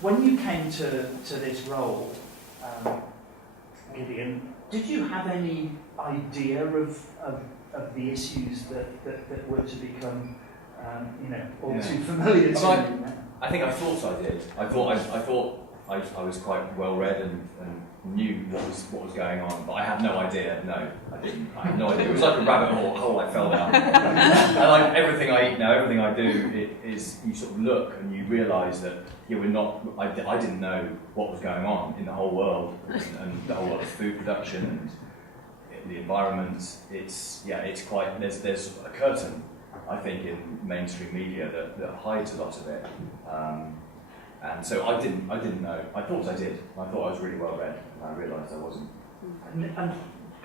When you came to this role, Gideon, did you have any idea of the issues that were to become, all too familiar to you? I think I thought I did. I thought I was quite well read and knew what was going on, but I had no idea. No, I didn't. I had no idea. It was like a rabbit hole I fell down. And like everything I eat now, everything I do, is you sort of look and you realise that we're not. I didn't know what was going on in the whole world and the whole world of food production and the environment. It's quite. There's a curtain, I think, in mainstream media that hides a lot of it. And so I didn't know. I thought I did. I thought I was really well read, and I realised I wasn't. And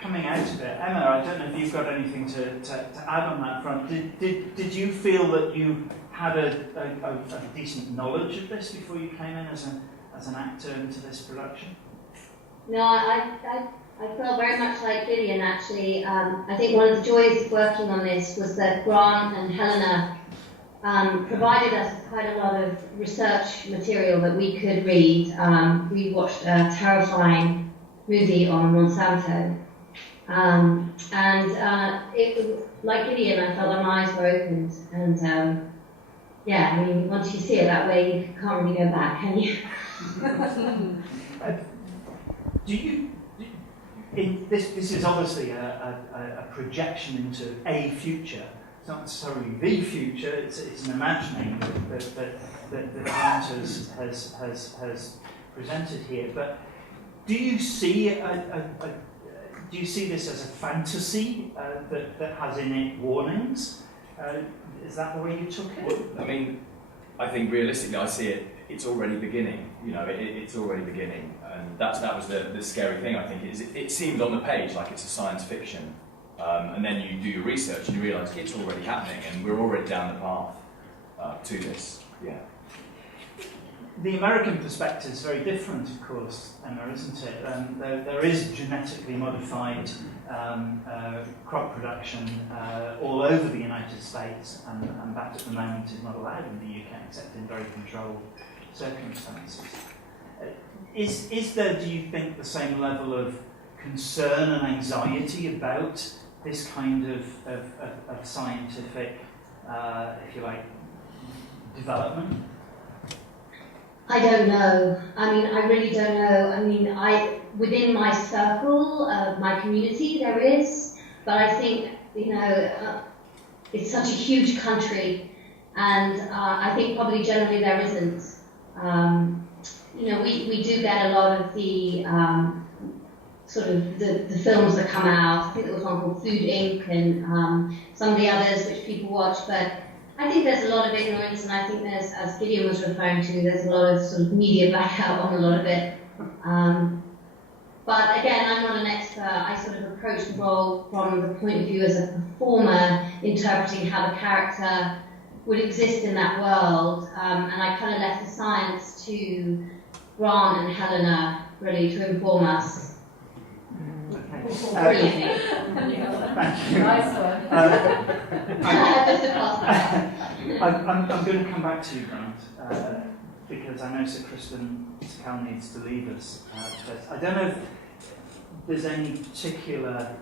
coming out of it, Emma, I don't know if you've got anything to add on that front. Did you feel that you had a decent knowledge of this before you came in as an actor into this production? No, I felt very much like Gideon, actually. I think one of the joys of working on this was that Grant and Helena provided us with quite a lot of research material that we could read. We watched a terrifying movie on Monsanto. It, like Gideon, I felt my eyes were opened. And once you see it that way, you can't really go back, can you? This is obviously a projection into a future. It's not necessarily the future. It's an imagining that Grant has presented here. But do you see this as a fantasy that has in it warnings? Is that the way you took it? Well, I mean, I think realistically, I see it. It's already beginning. It's already beginning, and that was the scary thing. I think it seems on the page like it's a science fiction. And then you do your research and you realise it's already happening and we're already down the path to this. Yeah. The American perspective is very different, of course, Emma, isn't it? There is genetically modified crop production all over the United States, and that at the moment is not allowed in the UK except in very controlled circumstances. Is there, do you think, the same level of concern and anxiety about this kind of scientific, if you like, development? I don't know. I really don't know. Within my circle, my community, there is, but I think, it's such a huge country, and I think probably generally there isn't. We do get a lot of the sort of the films that come out. I think there was one called Food Inc. and some of the others which people watch, but I think there's a lot of ignorance, and I think there's, as Gideon was referring to, there's a lot of sort of media blackout on a lot of it. But again, I'm not an expert. I sort of approach the role from the point of view as a performer, interpreting how the character would exist in that world, and I kind of left the science to Grant and Helena, really, to inform us. Brilliantly. Thank you. Nice one. I'm going to come back to you, Grant. because I know Sir Crispin Tickell needs to leave us. But I don't know if there's any particular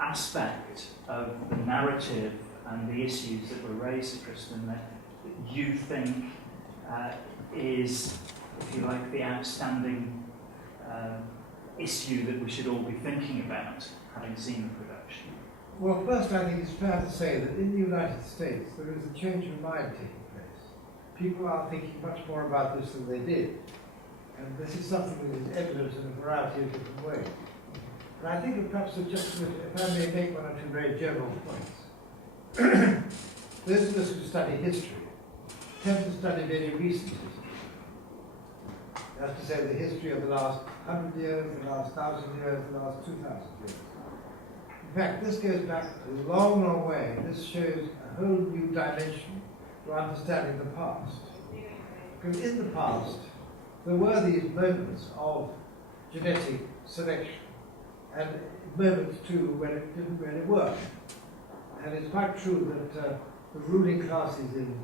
aspect of the narrative and the issues that were raised, Sir Crispin, that you think is, if you like, the outstanding issue that we should all be thinking about, having seen the production. Well, first I think it's fair to say that in the United States there is a change of mind taking place. People are thinking much more about this than they did. And this is something that is evident in a variety of different ways. And I think that perhaps just, if I may make one or two very general points. Those of us who study history tend to study very recent history. That's to say the history of the last 100 years, the last 1,000 years, the last 2,000 years. In fact, this goes back a long, long way. This shows a whole new dimension to understanding the past. Because in the past, there were these moments of genetic selection, and moments too when it didn't really work. And it's quite true that the ruling classes in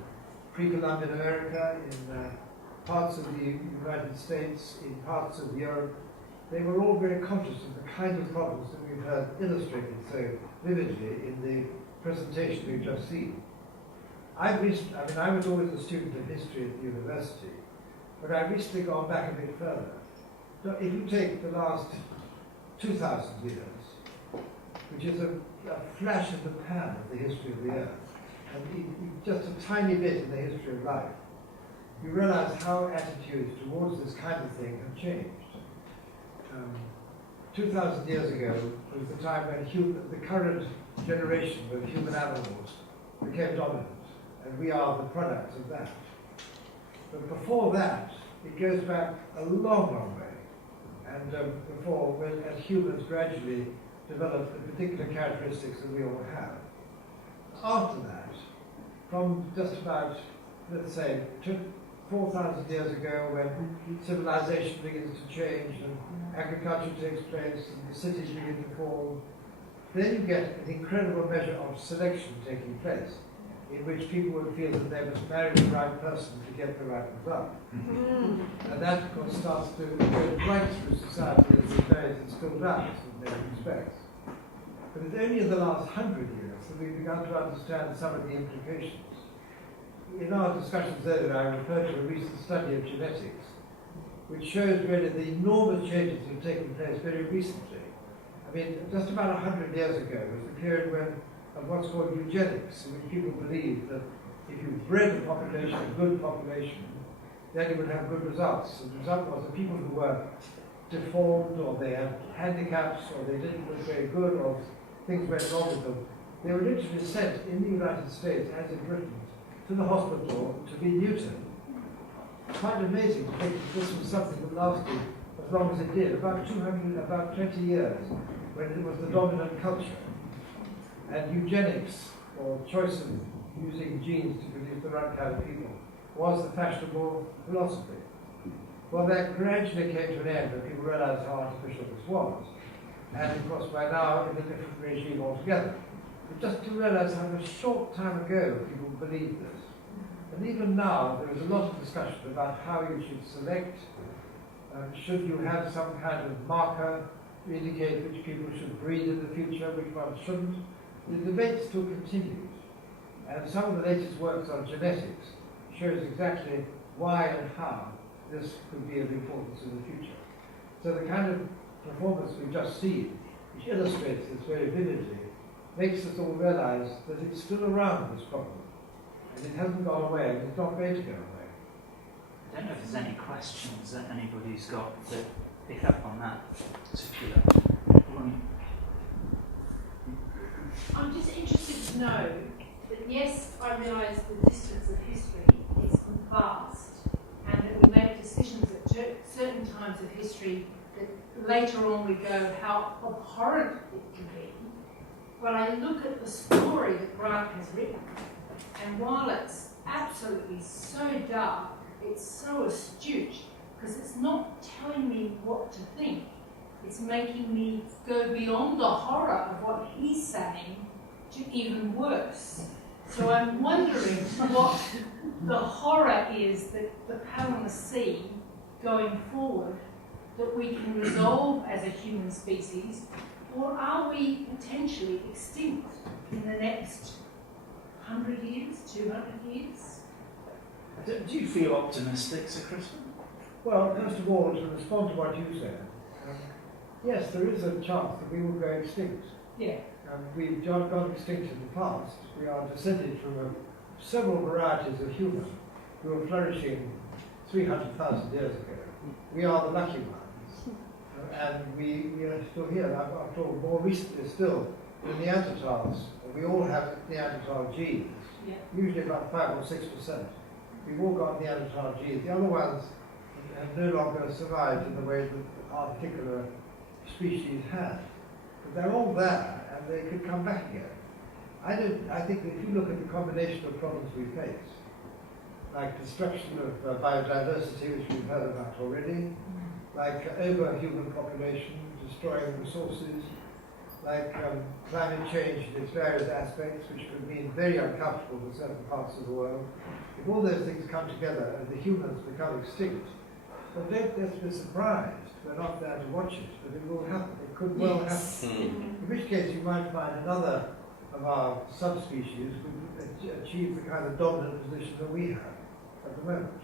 pre-Columbian America, in parts of the United States, in parts of Europe, they were all very conscious of the kind of problems that we've heard illustrated so vividly in the presentation we've just seen. I was always a student of history at the university, but I've recently gone back a bit further. So if you take the last 2,000 years, which is a flash in the pan of the history of the Earth, and just a tiny bit in the history of life, you realize how attitudes towards this kind of thing have changed. 2,000 years ago was the time when the current generation of human animals became dominant, and we are the products of that. But before that, it goes back a long, long way. And before, as humans gradually developed the particular characteristics that we all have. After that, from just about, let's say, 4,000 years ago, when civilization begins to change and agriculture takes place and the cities begin to form, then you get an incredible measure of selection taking place, in which people would feel that they must marry the right person to get the right result. And that, of course, starts to go right through society as the various instilled values in many respects. But it's only in the last 100 years that we've begun to understand some of the implications. In our discussions earlier, I referred to a recent study of genetics, which shows really the enormous changes that have taken place very recently. I mean, just about 100 years ago was the period when of what's called eugenics, in which people believed that if you bred a population, a good population, then you would have good results. And the result was that people who were deformed, or they had handicaps, or they didn't look very good, or things went wrong with them, they were literally sent in the United States, as in Britain, to the hospital to be neutered. Quite amazing to think that this was something that lasted as long as it did, about 20 years, when it was the dominant culture. And eugenics, or choice of using genes to produce the right kind of people, was the fashionable philosophy. Well, that gradually came to an end when people realized how artificial this was. And of course, by now, in a different regime altogether. But just to realize how a short time ago people believed this. And even now, there is a lot of discussion about how you should select. Should you have some kind of marker to indicate which people should breed in the future, which ones shouldn't? The debate still continues. And some of the latest works on genetics shows exactly why and how this could be of importance in the future. So the kind of performance we've just seen, which illustrates this very vividly, makes us all realize that it's still around, this problem. And it hasn't gone away, and it's not going to go away. I don't know if there's any questions that anybody's got to pick up on that particular one. I'm just interested to know that, yes, I realise the distance of history is vast, and that we make decisions at certain times of history that later on we go how abhorrent it can be. But I look at the story that Grant has written, and while it's absolutely so dark, it's so astute, because it's not telling me what to think. It's making me go beyond the horror of what he's saying to even worse. So I'm wondering what the horror is that the panelists see going forward that we can resolve as a human species, or are we potentially extinct in the next 100 years, 200 years? Do you feel optimistic, Sir Crispin? Well, first of all, to respond to what you said, yes, there is a chance that we will go extinct. Yeah. We've gone extinct in the past. We are descended from several varieties of human who were flourishing 300,000 years ago. We are the lucky ones. And we are still here. After all, more recently still, the Neanderthals, we all have Neanderthal genes, usually about 5 or 6%. We've all got Neanderthal genes. The other ones have no longer survived in the way that our particular species had. But they're all there, and they could come back again. I think that if you look at the combination of problems we face, like destruction of biodiversity, which we've heard about already, like over-human population, destroying resources, like climate change in its various aspects, which could mean very uncomfortable for certain parts of the world. If all those things come together and the humans become extinct, well, let's be surprised. We're not there to watch it, but it will happen. It could well happen. In which case you might find another of our subspecies would achieve the kind of dominant position that we have at the moment.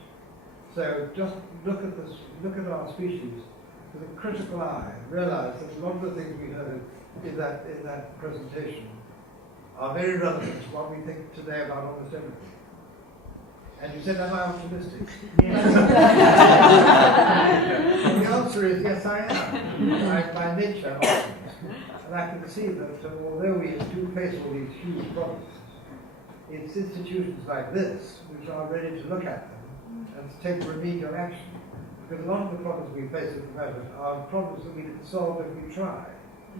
So just look at our species with a critical eye and realize that a lot of the things we heard in that presentation are very relevant to what we think today about almost everything. And you said, am I optimistic? Yes. And the answer is yes, I am. By nature, I'm optimist. And I can see that although we do face all these huge problems, it's institutions like this which are ready to look at them and to take remedial action. Because a lot of the problems we face at the moment are problems that we can solve if we try.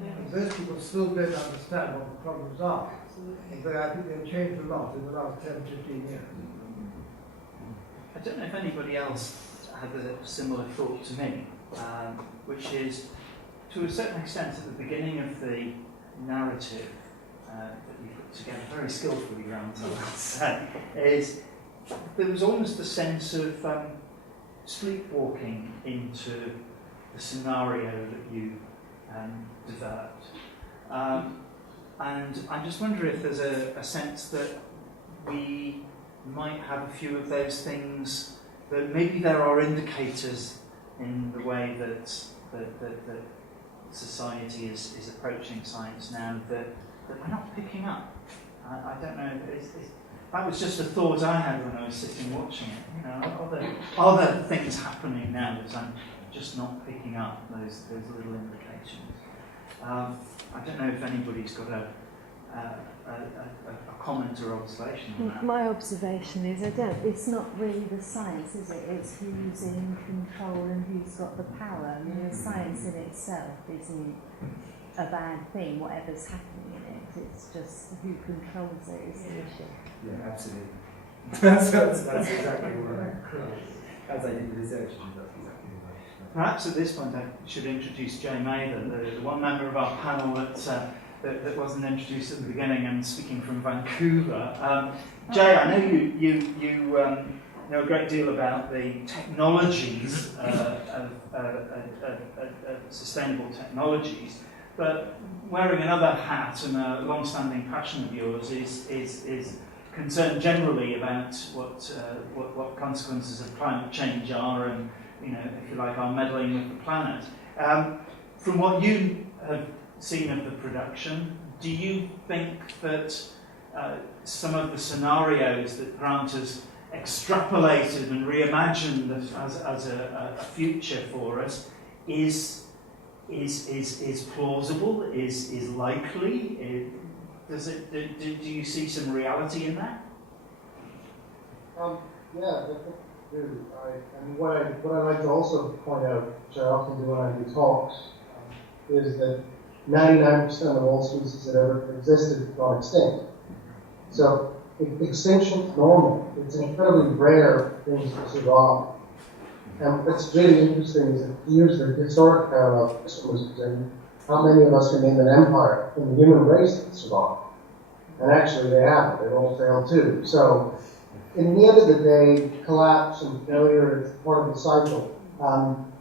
And those people still don't understand what the problems are. And so I think they've changed a lot in the last 10, 15 years. I don't know if anybody else had a similar thought to me, which is, to a certain extent, at the beginning of the narrative that you put together very skillfully, Grant, I would say, is there was almost a sense of sleepwalking into the scenario that you developed. And I just wonder if there's a sense that we might have a few of those things, that maybe there are indicators in the way that society is approaching science now that we're not picking up. I don't know. That was just a thought I had when I was sitting watching it. You know, are there things happening now that I'm just not picking up those little indications? I don't know if anybody's got a comment or observation on that. My observation is it's not really the science, is it? It's who's in control and who's got the power. I mean, the science in itself isn't a bad thing, whatever's happening in it. It's just who controls it is the issue. Yeah, absolutely. that's exactly what as I did the research, that's exactly right. Perhaps at this point I should introduce Jae Mather, the one member of our panel that wasn't introduced at the beginning, and speaking from Vancouver. Jae, I know you know a great deal about the technologies of sustainable technologies, but wearing another hat and a long-standing passion of yours is concerned generally about what consequences of climate change are, and if you like, our meddling with the planet. From what you have seen of the production, do you think that some of the scenarios that Grant has extrapolated and reimagined as a future for us is plausible, is likely? Do you see some reality in that? Yeah, I think I do. And what I like to also point out, which I often do when I do talks, is that 99% of all species that ever existed have gone extinct. So extinction is normal. It's incredibly rare things to survive. And what's really interesting is that here's the historic parallel Crispin was presenting. How many of us can name an empire in the human race that survived? And actually they haven't, they've all failed too. So in the end of the day, collapse and failure is part of the cycle.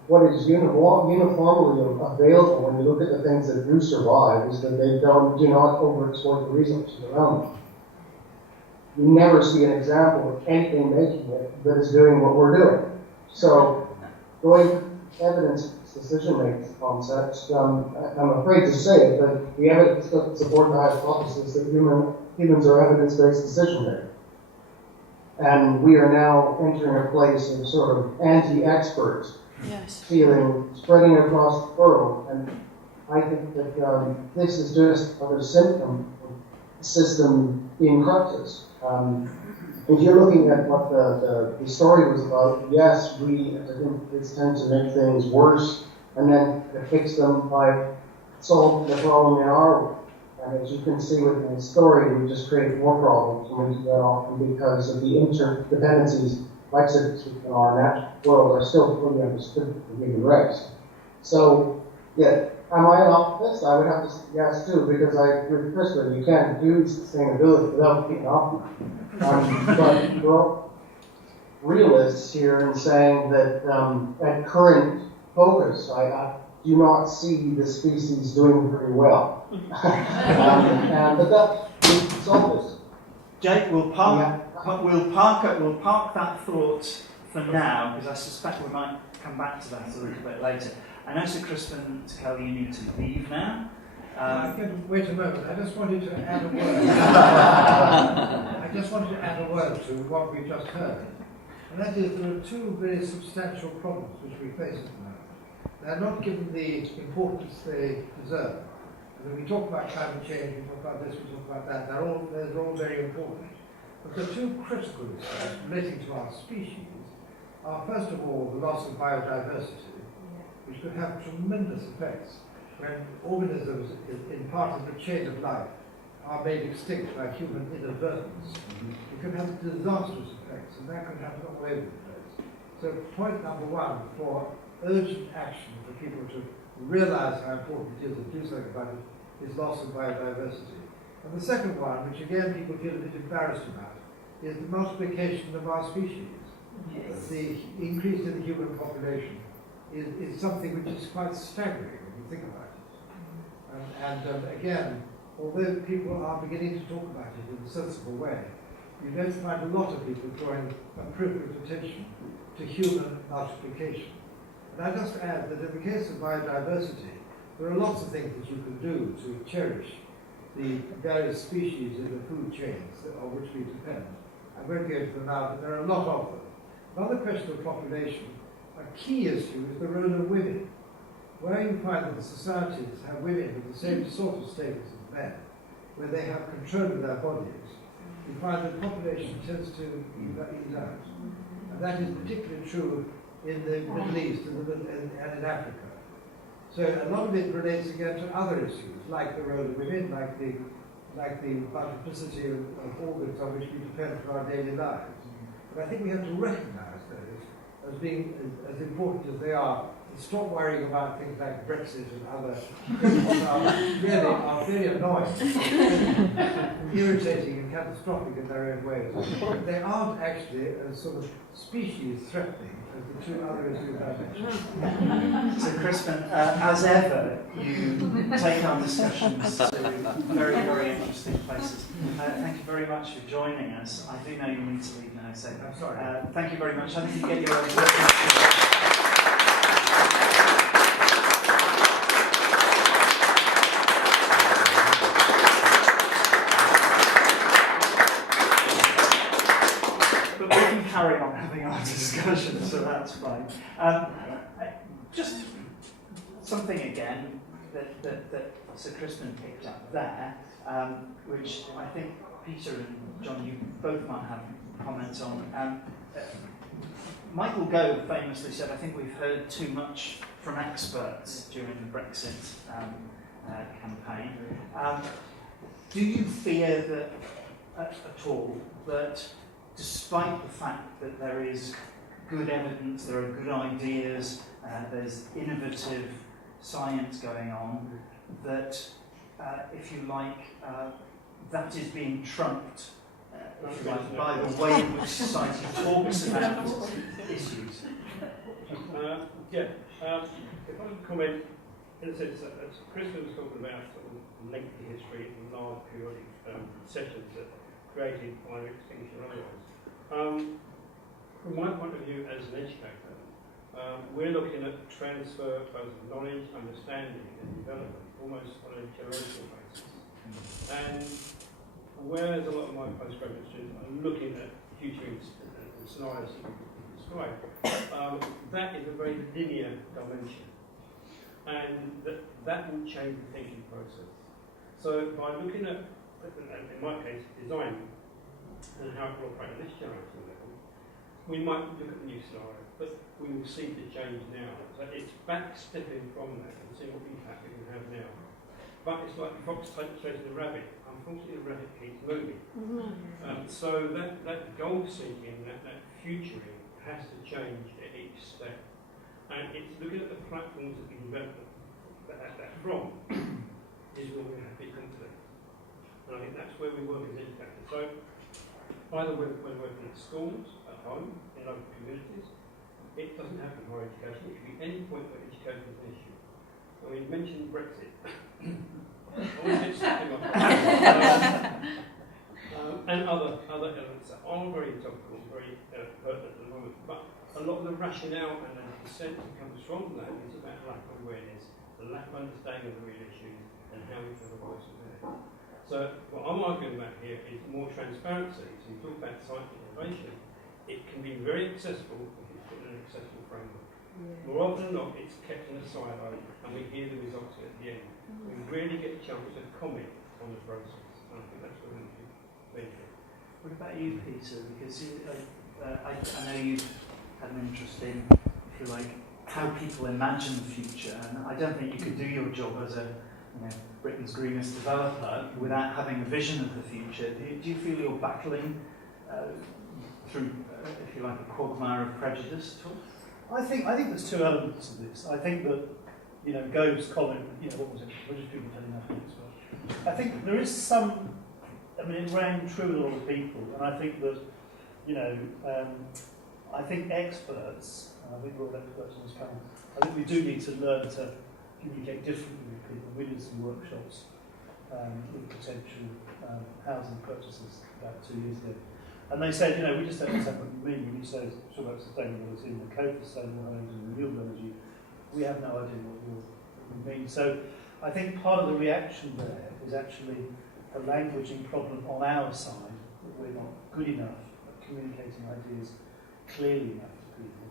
What is uniformly available when you look at the things that do survive is that they do not overexploit the resources around them. You never see an example of anything making it that is doing what we're doing. So, going evidence-based decision-making concepts, I'm afraid to say it, but the evidence doesn't support the hypothesis that humans are evidence-based decision-makers. And we are now entering a place of sort of anti-experts feeling spreading across the world. And I think that this is just a symptom of the system in crisis. If you're looking at what the story was about, yes, we as individuals tend to make things worse and then fix them by solving the problem in our way. And as you can see within the story, we just create more problems when we do that often because of the interdependencies, like in our natural world, are still fully understood for human race. So, yeah, am I an optimist? I would have to say yes too, because I agree with Crispin, you can't do sustainability without being optimist. But we're realists here in saying that at current focus, I do not see the species doing very well. But that's solve this. Jake, we'll park that thought for now, because I suspect we might come back to that a little bit later. I know, Sir Crispin Tickell, you need to leave now. Wait a moment, I just wanted to add a word. I just wanted to add a word to what we just heard. And that is, there are two very substantial problems which we face at the moment. They're not given the importance they deserve. And when we talk about climate change, we talk about this, we talk about that, they're all very important. But the two critical issues relating to our species are, first of all, the loss of biodiversity, which could have tremendous effects when organisms in part of the chain of life are made extinct by human inadvertence. It can have disastrous effects, and that can happen all over the place. So point number one for urgent action for people to realize how important it is and do something about it is loss of biodiversity. And the second one, which again people feel a bit embarrassed about, is the multiplication of our species. Yes. The increase in the human population is something which is quite staggering when you think about it. Again, although people are beginning to talk about it in a sensible way, you don't find a lot of people drawing appropriate attention to human multiplication. And I just add that in the case of biodiversity, there are lots of things that you can do to cherish the various species in the food chains on which we depend. I won't go into them now, but there are a lot of them. Another question of population, a key issue is the role of women. Where you find that the societies have women with the same sort of status as men, where they have control of their bodies, you find that population tends to ease out. And that is particularly true in the Middle East and in Africa. So a lot of it relates again to other issues, like the role of women, like the multiplicity of organs on which we depend for our daily lives. But I think we have to recognize those as being as important as they are, and stop worrying about things like Brexit and other things that are very annoying, irritating and catastrophic in their own ways. But they aren't actually a sort of species threatening as the two other issues I mentioned. So Crispin, as ever, you take our discussions to very, very interesting places. Thank you very much for joining us. I do know you need to leave now, so I'm sorry. Thank you very much. I think you get your own work. Carry on having our discussion, so that's fine. Just something again that Sir Crispin picked up there, which I think Peter and John, you both might have comments on. Michael Gove famously said, I think we've heard too much from experts during the Brexit campaign. Do you fear that at all that despite the fact that there is good evidence, there are good ideas, there's innovative science going on, that, if you like, that is being trumped, if you like, by the way in which society talks about issues. If I could comment, in a sense, as Crispin was talking about sort of lengthy history and large periodic sessions that created by extinction or otherwise. From my point of view as an educator, we're looking at transfer both of knowledge, understanding and development almost on a generational basis. And whereas a lot of my postgraduate students are looking at future scenarios that you described, that is a very linear dimension. And that will change the thinking process. So by looking at, in my case, design and how it will operate at this generational level, we might look at the new scenario, but we will see the change now. So it's back stepping from that and seeing what impact it can have now. But it's like the fox chasing the rabbit. Unfortunately, the rabbit keeps moving. So that goal seeking, that futuring has to change at each step. And it's looking at the platforms that we develop that from is where we have big confidence. And I think that's where we work as educators. So either when we're working at schools, at home, in local communities, it doesn't have to be higher education. It can be any point where education is an issue. I mean, you mentioned Brexit. And other elements that are very topical, very pertinent at the moment. But a lot of the rationale and the dissent that comes from that is about lack of awareness, the lack of understanding of the real issues, and how we can have a voice in there. So what I'm arguing about here is more transparency. So you talk about scientific innovation. It can be very accessible if it's put in an accessible framework. Yeah. More often than not, it's kept in a silo, and we hear the results at the end. We really get a chance to comment on the process, and I think that's what we need to benefit. What about you, Peter? Because I know you've had an interest in, if you like, how people imagine the future, and I don't think you could do your job as a Britain's greenest developer without having a vision of the future. Do you feel you're battling through, if you like, a quagmire of prejudice at all? I think there's two elements of this. I think that, Gove's comment, what was it? British people telling us well. I think there is some, it rang true with a lot of people, and I think that, I think experts, and I think we're all experts on this panel, I think we do need to learn to communicate differently with people. We did some workshops with potential housing purchasers about 2 years ago. And they said, we just don't understand what you mean when you say talk about sustainability and the co-sustainable homes and renewable energy. We have no idea what you mean. So I think part of the reaction there is actually a languaging problem on our side, that we're not good enough at communicating ideas clearly enough to people.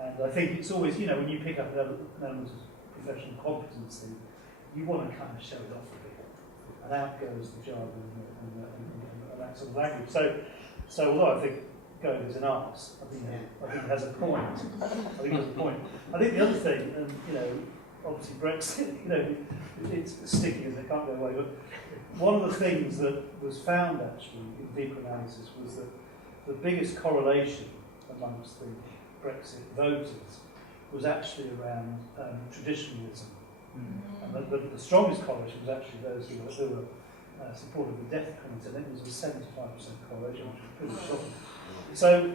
And I think it's always, when you pick up an element of professional competency, you want to kind of show it off a bit. And out goes the jargon and that sort of language. So although I think Gove is an arse, I think he has a point. I think the other thing, and obviously Brexit, it's sticky and it can't go away. But one of the things that was found actually in deeper analysis was that the biggest correlation amongst the Brexit voters was actually around traditionalism. And the strongest correlation was actually those who were supported the death penalty. I think it was a 75% correlation, which was pretty shocking. So,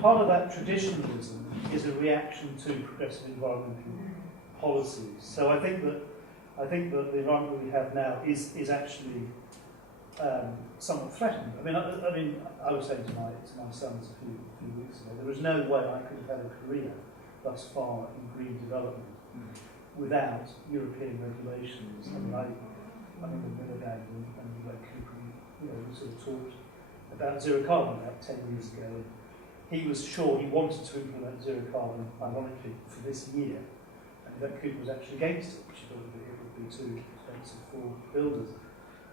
part of that traditionalism is a reaction to progressive environmental policies. So I think that the environment we have now is actually somewhat threatened. I was saying to my sons a few weeks ago, there was no way I could have had a career thus far in green development without European regulations. I think with Miliband and Vancouver, we sort of talked about zero carbon about 10 years ago. He was sure he wanted to implement zero carbon, ironically, for this year, and Vancouver was actually against it, which he thought it would be too expensive for builders.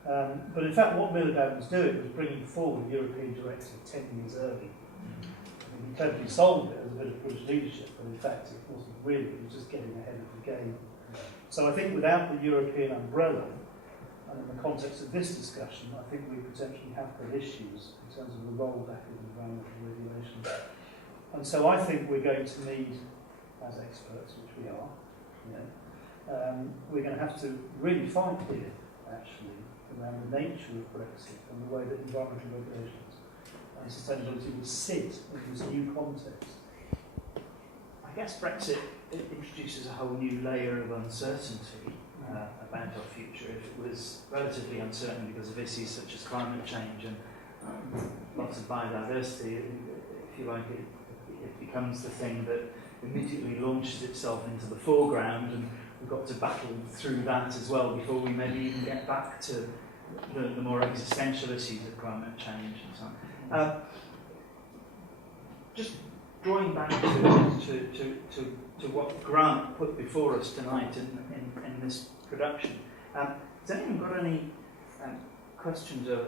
But in fact, what Miliband was doing was bringing forward a European directive 10 years early. He totally sold it as a bit of British leadership, but in fact it wasn't really, it was just getting ahead of the game. So I think without the European umbrella, and in the context of this discussion, I think we potentially have got issues in terms of the rollback of environmental regulations. And so I think we're going to need, as experts, which we are, we're going to have to really fight here, actually, around the nature of Brexit and the way that environmental regulations and sustainability would sit in this new context. I guess Brexit introduces a whole new layer of uncertainty about our future. If it was relatively uncertain because of issues such as climate change and lots of biodiversity, if you like, it becomes the thing that immediately launches itself into the foreground, and we've got to battle through that as well before we maybe even get back to the more existential issues of climate change and so on. Just drawing back to what Grant put before us tonight in this production, has anyone got any questions or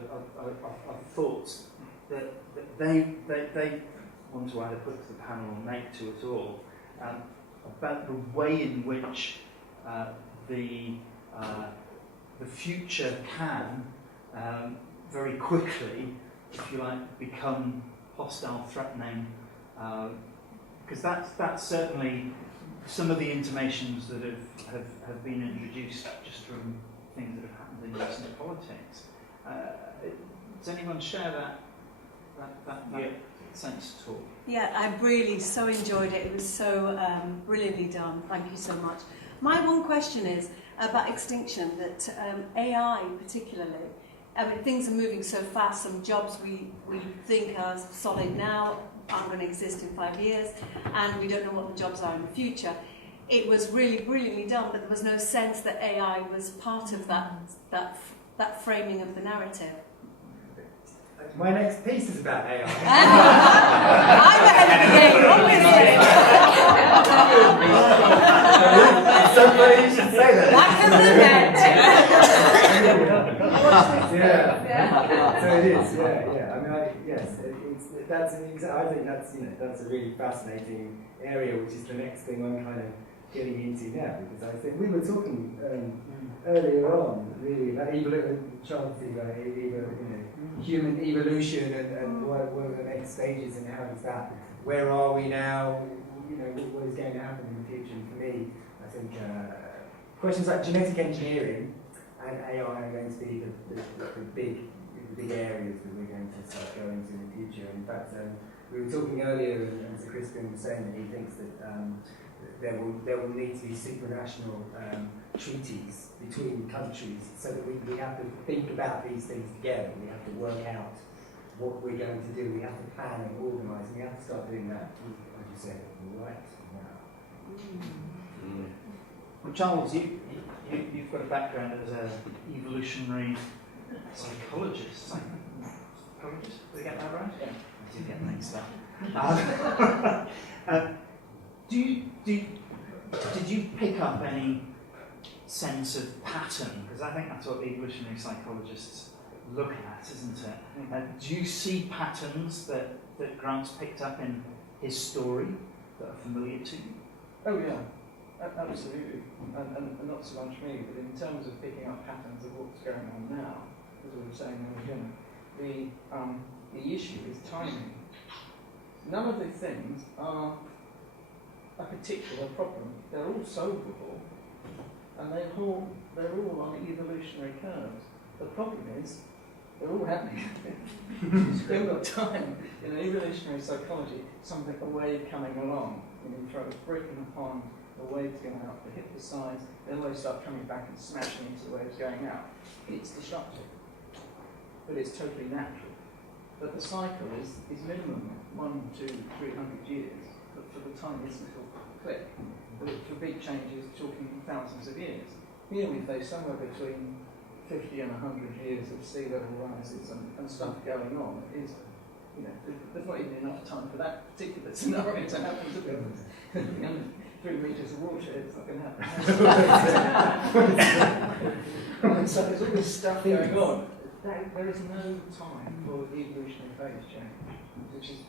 thoughts that they want to either put to the panel or make to us all about the way in which the future can very quickly, if you like, become hostile, threatening, because that's certainly some of the intimations that have been introduced just from things that have happened in recent politics. Does anyone share that sense at all? Yeah, I really so enjoyed it. It was so brilliantly done. Thank you so much. My one question is about extinction, that AI particularly, I mean, things are moving so fast. Some jobs we think are solid now aren't going to exist in 5 years, and we don't know what the jobs are in the future. It was really brilliantly done, but there was no sense that AI was part of that framing of the narrative. My next piece is about AI. I'm ahead of the game, obviously. So funny you should say that. Yeah. So it is. Yeah. I mean, yes. I think that's a really fascinating area, which is the next thing I'm kind of getting into now, because I think we were talking earlier on really about human evolution and what are the next stages and how is that? Where are we now? What is going to happen in the future? And for me, I think questions like genetic engineering and AI are going to be the big areas that we're going to start going to in the future. In fact, we were talking earlier, and Sir Crispin was saying that he thinks that there will need to be supranational treaties between countries, so that we have to think about these things together. We have to work out what we're going to do. We have to plan and organise. We have to start doing that, as you said, right now. Well, Charles, you've got a background as an evolutionary psychologist. Psychologist? Did I get that right? Yeah. I did get mixed up. Did you pick up any sense of pattern? Because I think that's what evolutionary psychologists look at, isn't it? Do you see patterns that Grant's picked up in his story that are familiar to you? Oh yeah, absolutely. And not so much me, but in terms of picking up patterns of what's going on now, as we were saying earlier, the issue is timing. None of the things are a particular problem. They're all solvable, and they're all on evolutionary curves. The problem is they're all happening. You've still got time. In evolutionary psychology, a wave coming along. You throw a brick in the pond, the wave's going out, they hit the sides, then they start coming back and smashing into the waves going out. It's disruptive, but it's totally natural. But the cycle is minimum 100 to 300 years, but for the tiniest little click. But for big changes, talking thousands of years. Here we face somewhere between 50 and 100 years of sea level rises and stuff going on. There's not even enough time for that particular scenario to happen, to be honest. 3 meters of water, it's not going to happen. So there's all this stuff going on. There is no time for the evolutionary phase change, which is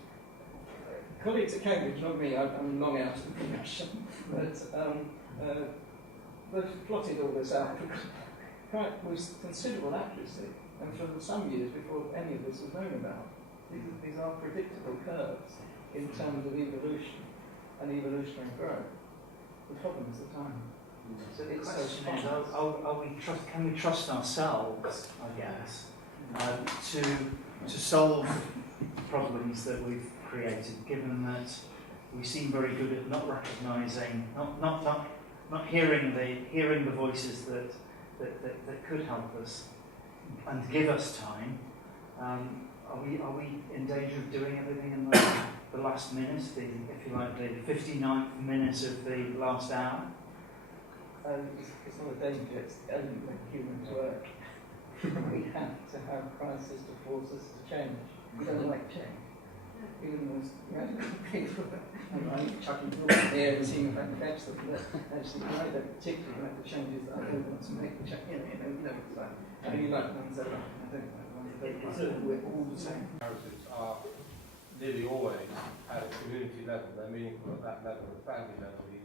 colleagues at Cambridge, not me. I'm long out of the profession, but they've plotted all this out with considerable accuracy, and for some years before any of this was known about. These are predictable curves in terms of evolution and evolutionary growth. The problem is the time. So the question is, can we trust ourselves, I guess, to solve problems that we've created, given that we seem very good at not recognising, not hearing the voices that could help us and give us time. Are we in danger of doing everything in the last minute, if you like, the 59th minute of the last hour? It's not a danger, it's the element of humans work. We have to have crisis to force us to change. We don't like change. Even the most people, I'm chucking people in here and seeing if I can catch them, but actually I don't particularly like the changes that I don't want to make. It's like, I really like the ones that I don't like the ones that I don't like. We're all the same. Narratives are nearly always at a community level. They're meaningful at that level, at family level even.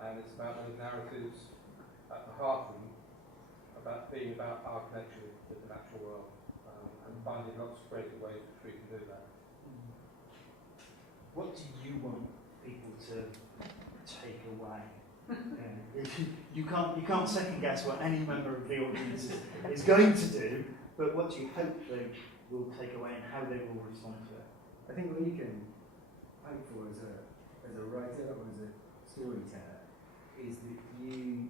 And it's about those narratives at the heart of them, about being about our connection with the natural world, and finding lots of creative ways which we can do that. What do you want people to take away? You can't second guess what any member of the audience is going to do, but what do you hope they will take away and how they will respond to it? I think what you can hope for as a writer or as a storyteller is that you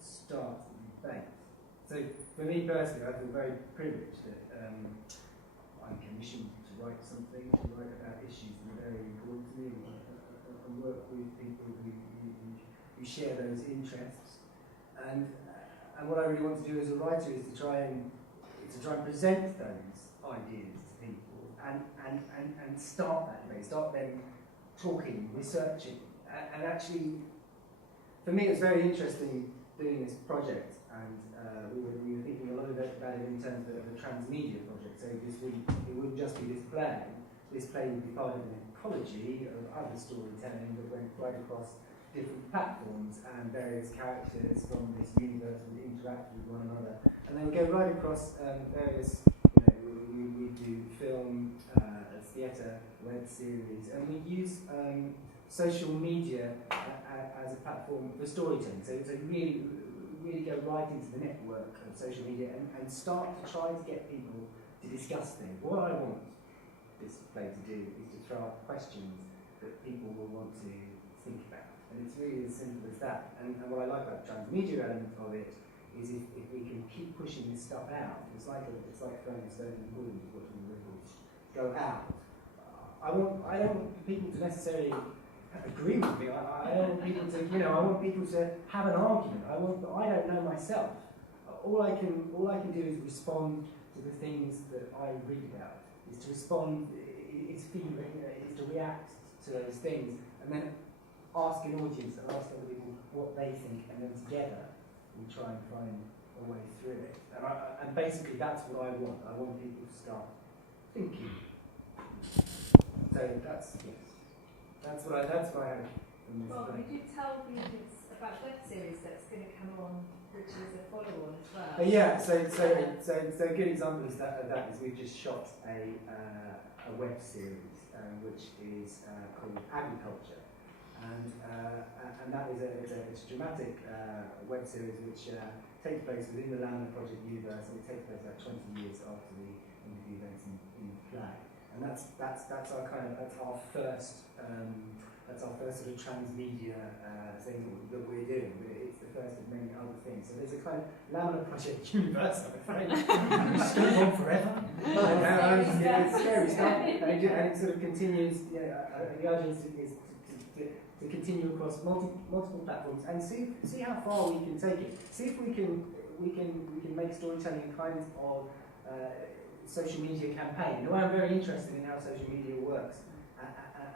start at the base. So for me personally, I feel very privileged that I'm commissioned to write something, to write about issues that are very important to me, and work with people who share those interests. And what I really want to do as a writer is to try and present those ideas to people and start that debate, start them talking, researching. And actually, for me, it was very interesting doing this project, and we were thinking a lot about it in terms of the transmedia project. So it wouldn't just be this play. This play would be part of an ecology of other storytelling that went right across different platforms, and various characters from this universe would interact with one another. And they would go right across various, we do film, theatre, web series, and we use social media as a platform for storytelling. So really go right into the network of social media and start to try to get people to discuss things. What I want this play to do is to throw out questions that people will want to think about. And it's really as simple as that. And what I like about the transmedia element of it is if we can keep pushing this stuff out, it's like throwing a stone in the pool and watching the ripples go out. I don't want people to necessarily agree with me. I don't want people to, I want people to have an argument. I don't know myself. All I can do is respond to the things that I read about. Is to respond, is to react to those things, and then ask an audience and ask other people what they think, and then together we try and find a way through it. And basically that's what I want. I want people to start thinking. So that's what I hope from this Well, play. you did tell the audience about the web series that's going to come on, which is a follow-on as well. So a good example of that is we've just shot a web series which is called Agriculture, and that is it's a dramatic web series which takes place within the Lamellar Project universe, and it takes place about 20 years after the events in the play. And that's our first sort of transmedia thing that we're doing. But it's the first of many other things. So there's a kind of Lamellar Project universe, I'm afraid. It's going on forever. It's scary stuff, and it sort of continues. The idea is to continue across multiple platforms and see how far we can take it. See if we can make storytelling a kind of social media campaign. Now, I'm very interested in how social media works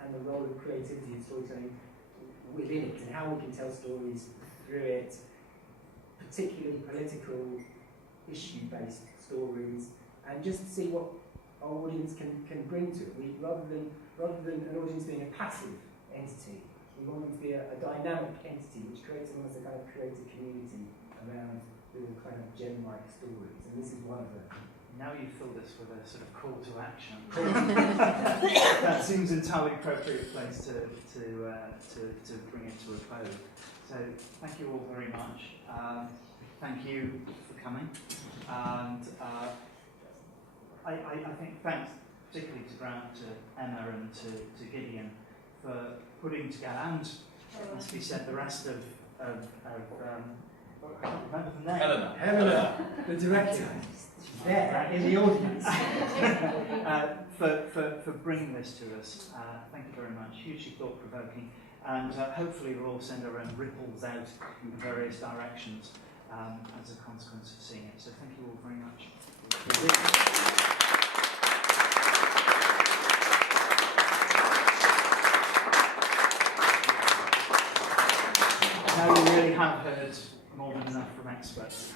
and the role of creativity and storytelling within it, and how we can tell stories through it, particularly political, issue-based stories, and just see what our audience can bring to it. Rather than an audience being a passive entity, we want them to be a dynamic entity which creates almost a kind of creative community around little kind of gem-like stories, and this is one of them. Now you fill this with a sort of call to action. That seems entirely appropriate place to bring it to a close. So So thank you all very much. Thank you for coming. And I think thanks particularly to Grant, to Emma and to Gideon for putting together, and it must be said, the rest of I can't remember the name. Helena, the director, there in the audience. For bringing this to us. Thank you very much. Hugely thought-provoking. And hopefully we'll all send our own ripples out in various directions as a consequence of seeing it. So thank you all very much. Now you really have heard more than enough from experts.